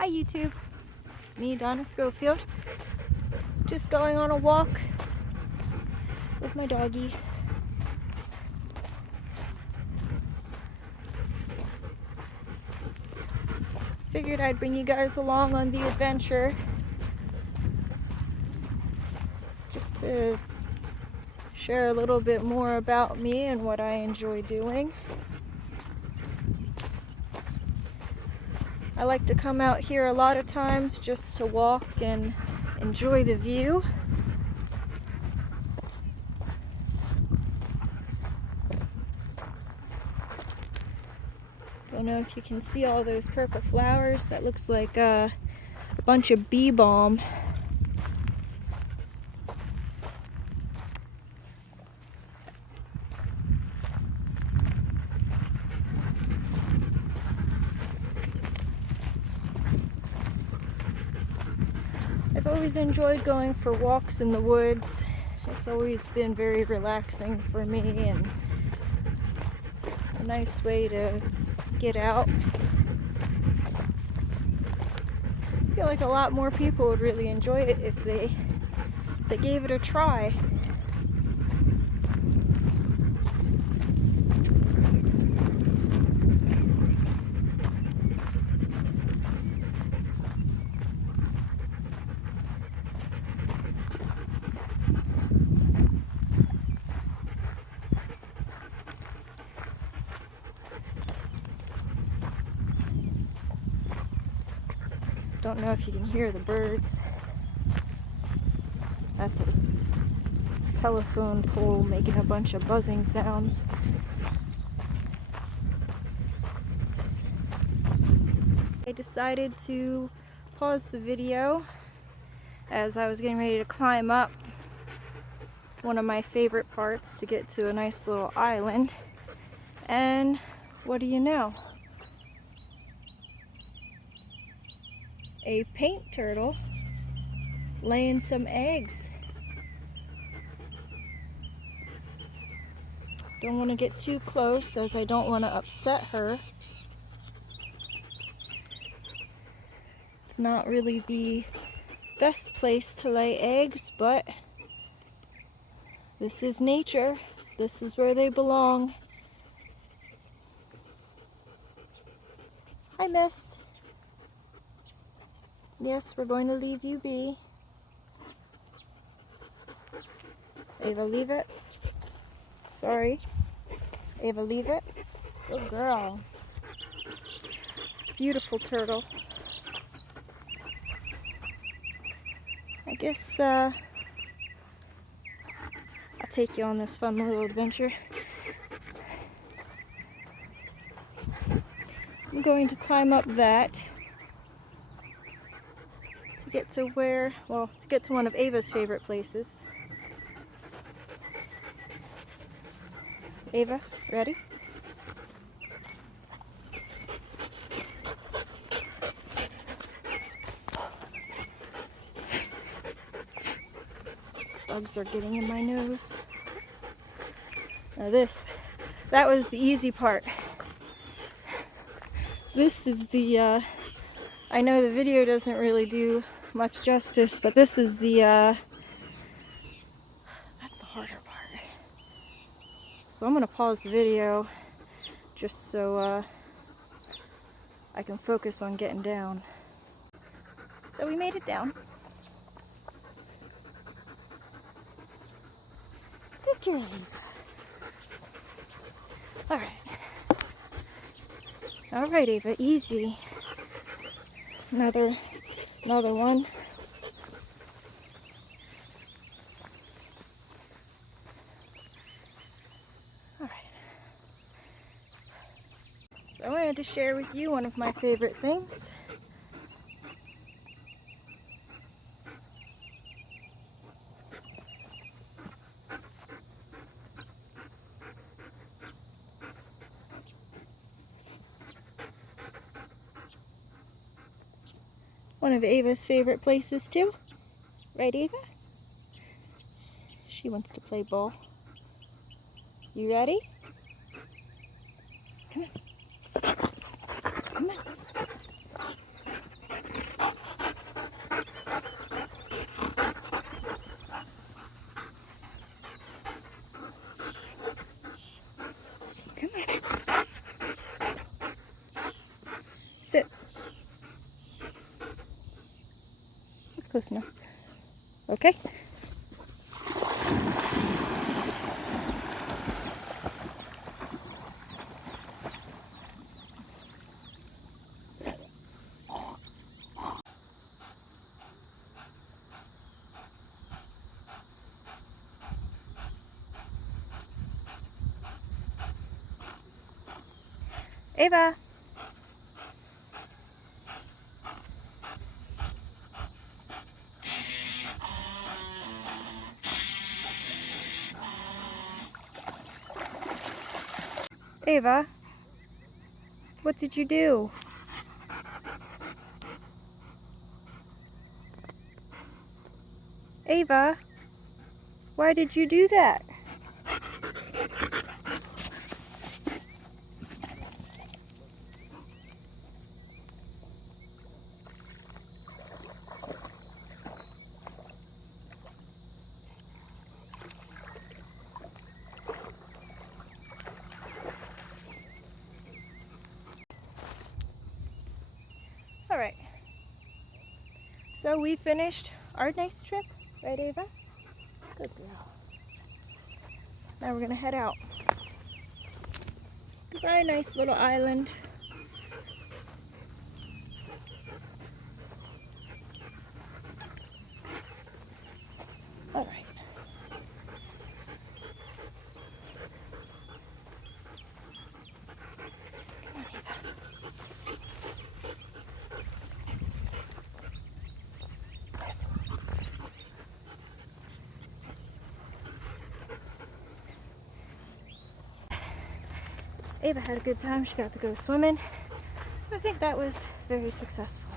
Hi YouTube, it's me, Donna Schofield, just going on a walk with my doggie. Figured I'd bring you guys along on the adventure, just to share a little bit more about me and what I enjoy doing. I like to come out here a lot of times just to walk and enjoy the view. Don't know if you can see all those purple flowers. That looks like a bunch of bee balm. I've always enjoyed going for walks in the woods. It's always been very relaxing for me and a nice way to get out. I feel like a lot more people would really enjoy it if they gave it a try. Don't know if you can hear the birds. That's a telephone pole making a bunch of buzzing sounds. I decided to pause the video as I was getting ready to climb up one of my favorite parts to get to a nice little island. And what do you know? A paint turtle laying some eggs. Don't want to get too close as I don't want to upset her. It's not really the best place to lay eggs, but this is nature. This is where they belong. Hi, miss. Yes, we're going to leave you be. Ava, leave it. Sorry. Ava, leave it. Good girl. Beautiful turtle. I guess I'll take you on this fun little adventure. I'm going to climb up that to get to to get to one of Ava's favorite places. Ava, ready? Bugs are getting in my nose. Now that was the easy part. This is the, I know the video doesn't really do much justice, but this is the, that's the harder part. So I'm going to pause the video just so I can focus on getting down. So we made it down. Good girl. Alright, Ava, easy. Another one. Alright. So I wanted to share with you one of my favorite things. One of Ava's favorite places too. Right, Ava? She wants to play ball. You ready? Come on. Come on. Sit. That's close enough. Okay. Ava. Ava, what did you do? Ava, why did you do that? All right. So we finished our nice trip, right, Ava? Good girl. Now we're gonna head out. Goodbye, nice little island. All right. Come on, Ava. Ava had a good time. She got to go swimming. So I think that was very successful.